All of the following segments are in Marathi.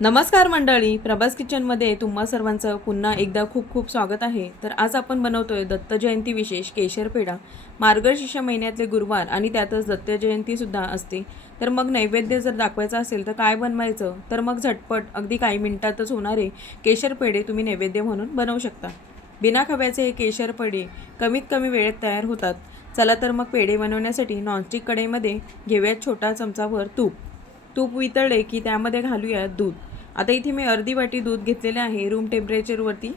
नमस्कार मंडळी प्रभास किचनमध्ये तुम्हा सर्वांचं पुन्हा एकदा खूप खूप स्वागत आहे. तर आज आपण बनवतोय दत्त जयंती विशेष केशर पेढा. मार्गशीर्ष महिन्यातले गुरुवार आणि त्यातच दत्त जयंतीसुद्धा असते. तर मग नैवेद्य जर दाखवायचं असेल तर काय बनवायचं? तर मग झटपट अगदी काही मिनिटातच होणारे केशर पेढे तुम्ही नैवेद्य म्हणून बनवू शकता. बिना खव्याचे हे केशर पेढे कमीत कमी वेळेत तयार होतात. चला तर मग पेढे बनवण्यासाठी नॉनस्टिक कढईमध्ये घेऊयात छोटा चमचाभर तूप. तूप वितळले की त्यामध्ये घालूया दूध. आता इथे मी अर्धी वाटी दूध घेतलेले आहे रूम टेम्परेचरवरती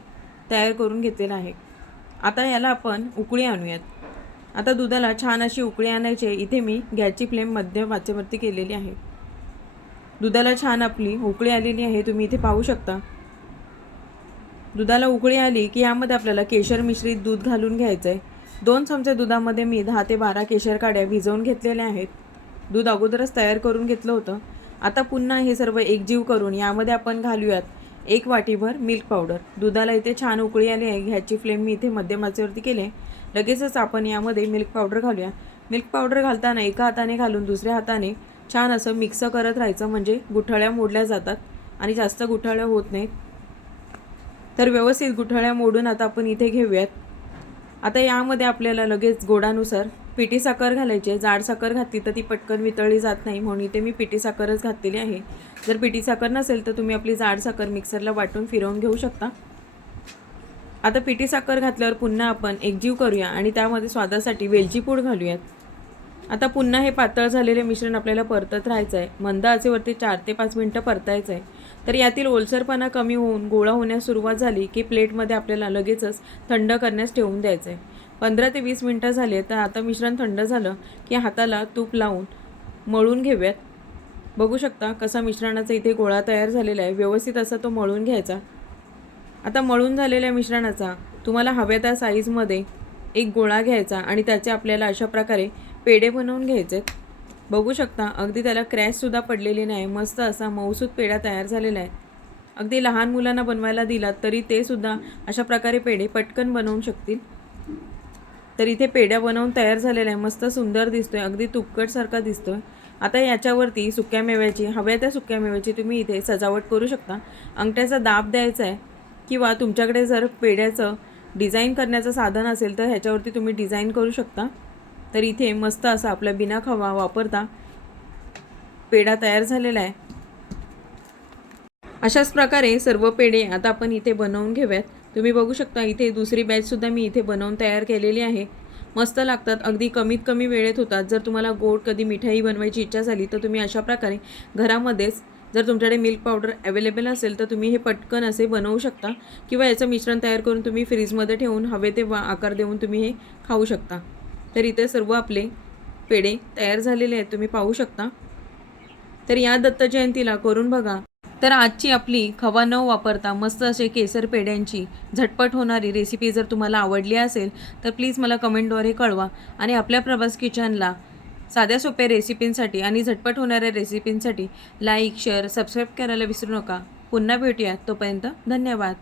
तयार करून घेतलेलं आहे. आता याला आपण उकळी आणूयात. आता दुधाला छान अशी उकळी आणायची इथे मी गॅसची फ्लेम मध्यम वाचेवरती केलेली आहे. दुधाला छान आपली उकळी आलेली आहे. तुम्ही इथे पाहू शकता. दुधाला उकळी आली की यामध्ये आपल्याला केशर मिश्रित दूध घालून घ्यायचं आहे दोन चमचे दुधामध्ये मी दहा ते बारा केशर काड्या भिजवून घेतलेल्या आहेत. दूध अगोदरच तयार करून घेतलं होतं. आता पुन्हा हे सर्व एकजीव करून यामध्ये आपण घालूयात एक वाटीभर मिल्क पावडर दुधाला इथे छान उकळी आली आहे. ह्याची फ्लेम मी इथे मध्यम आचेवरती केले लगेचच आपण यामध्ये मिल्क पावडर घालूया. मिल्क पावडर घालताना एका हाताने घालून दुसऱ्या हाताने छान असं मिक्स करत राहायचं म्हणजे गुठळ्या मोडल्या जातात आणि जास्त गुठळ्या होत नाहीत. तर व्यवस्थित गुठळ्या मोडून आता आपण इथे घेऊयात. आता यामध्ये आपल्याला लगेच गोडानुसार पिठी साखर घालायची आहे. जाड साखर घातली तर ती पटकन वितळली जात नाही म्हणून इथे मी पिठी साखरच घातलेली आहे. जर पिठी साखर नसेल तर तुम्ही आपली जाड साखर मिक्सरला वाटून फिरवून घेऊ शकता. आता पिठी साखर घातल्यावर पुन्हा आपण एकजीव करूया आणि त्यामध्ये स्वादासाठी वेलची पूड घालूयात. आता पुन्हा हे पातळ झालेले मिश्रण आपल्याला परतत राहायचं आहे मंद आचेवरती चार ते पाच मिनटं परतायचं आहे तर यातील ओलसरपणा कमी होऊन गोळा होण्यास सुरुवात झाली की प्लेटमध्ये आपल्याला लगेचच थंड करण्यास ठेवून द्यायचं आहे पंधरा ते वीस मिनटं झाले तर आता मिश्रण थंड झालं की हाताला तूप लावून मळून घेऊयात. बघू शकता कसा मिश्रणाचा इथे गोळा तयार झालेला आहे. व्यवस्थित असा तो मळून घ्यायचा. आता मळून झालेल्या मिश्रणाचा तुम्हाला हव्या त्या साईजमध्ये एक गोळा घ्यायचा आणि त्याचे आपल्याला अशा प्रकारे पेढे बनवून घ्यायचे आहेत. बघू शकता अगदी त्याला क्रॅशसुद्धा पडलेली नाही. मस्त असा मऊसूत पेढा तयार झालेला आहे. अगदी लहान मुलांना बनवायला दिलात तरी ते सुद्धा अशा प्रकारे पेढे पटकन बनवू शकतील. तर इथे पेढ्या बनवून तयार झालेल्या आहे. मस्त सुंदर दिसतोय. अगदी तुपकटसारखा दिसतोय. आता याच्यावरती सुक्या मेव्याची हव्या त्या सुक्या मेव्याची तुम्ही इथे सजावट करू शकता. अंगठ्याचा दाब द्यायचा आहे किंवा तुमच्याकडे जर पेढ्याचं डिझाईन करण्याचं साधन असेल तर ह्याच्यावरती तुम्ही डिझाईन करू शकता. तर इथे मस्त असा आपला बिना खवा वापरता पेढा तयार झालेला आहे. अशाच प्रकारे सर्व पेढे आता आपण इथे बनवून घेऊयात. तुम्ही बघू शकता इथे दुसरी बॅचसुद्धा मी इथे बनवून तयार केलेली आहे. मस्त लागतात अगदी कमीत कमी वेळेत होतात. जर तुम्हाला गोड कधी मिठाई बनवायची इच्छा झाली तर तुम्ही अशा प्रकारे घरामध्येच जर तुमच्याकडे मिल्क पावडर अवेलेबल असेल तर तुम्ही हे पटकन असे बनवू शकता. किंवा याचं मिश्रण तयार करून तुम्ही फ्रीजमध्ये ठेवून हवे ते वा आकार देऊन तुम्ही हे खाऊ शकता. तर इथे सर्व आपले पेढे तयार झालेले आहेत तुम्ही पाहू शकता. तर या दत्त जयंतीला करून बघा. तर आजची आपली खवा न वापरता मस्त असे केसर पेढ्यांची झटपट होणारी रेसिपी जर तुम्हाला आवडली असेल तर प्लीज मला कमेंटद्वारे कळवा आणि आपल्या प्रवास किचनला साध्या सोप्या रेसिपींसाठी आणि झटपट होणाऱ्या रेसिपींसाठी लाईक शेअर सबस्क्राईब करायला विसरू नका. पुन्हा भेटूया तोपर्यंत धन्यवाद.